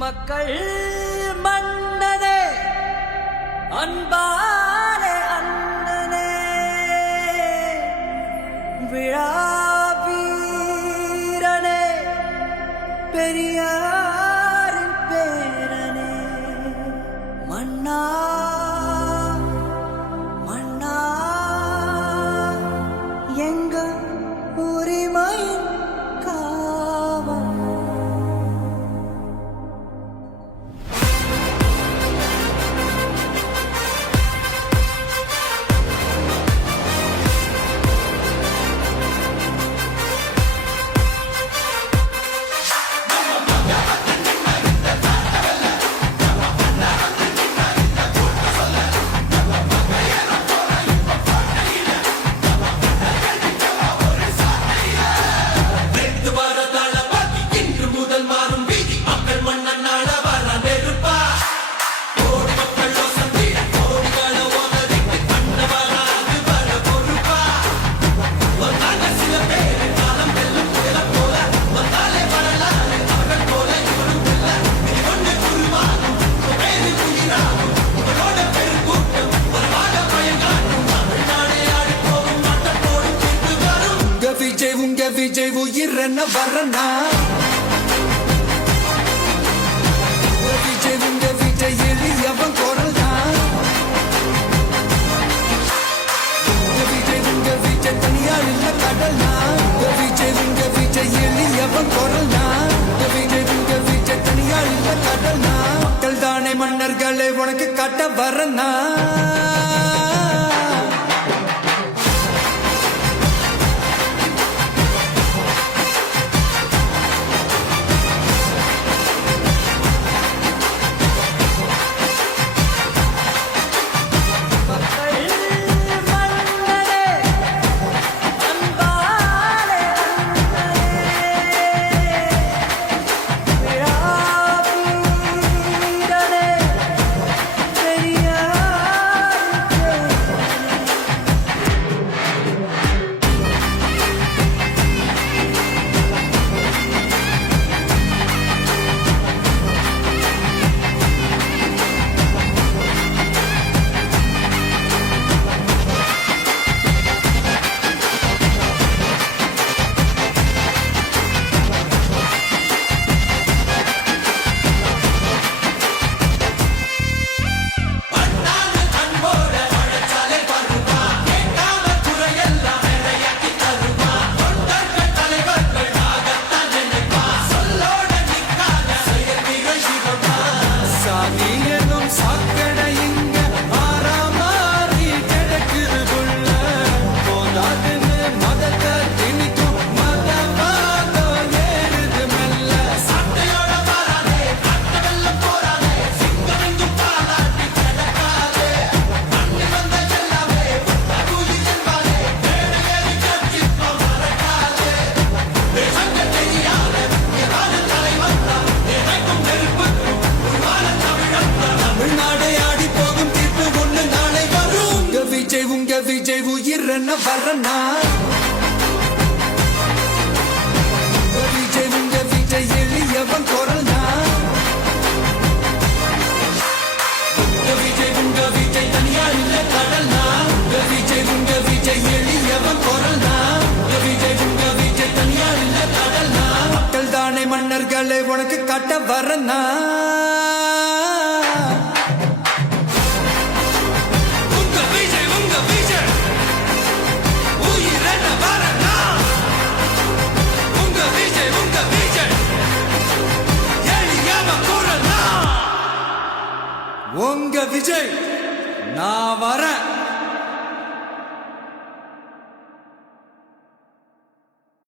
மக்கள் மன்னனே அன்பாலே அண்ணனே விழாவீரனே பெரியாரின் பேரனே மன்னா மன்னா எங்க உரிமையின் காவல் விஜய் உயிரன வரனா விஜய் எளியவன் குரல் தான் விஜய் தனியார் இல்ல கடல் விஜய் எளியவன் குரல் தான் விஜய் தனியார் இல்ல கடல் மக்கள் தானே மன்னர்களே உனக்கு காட்ட வரனா விஜய் உயிரன வரனா விஜய் எளியவன் குரல் தான் விஜய் தனியார் இல்ல கடல் விஜய் எளியவன் குரல் தான் விஜய் தனியார் இல்ல கடல் மக்கள் தானே மன்னர்களே உனக்கு காட்ட வரனா உங்க விஜய் நான் வரேன்.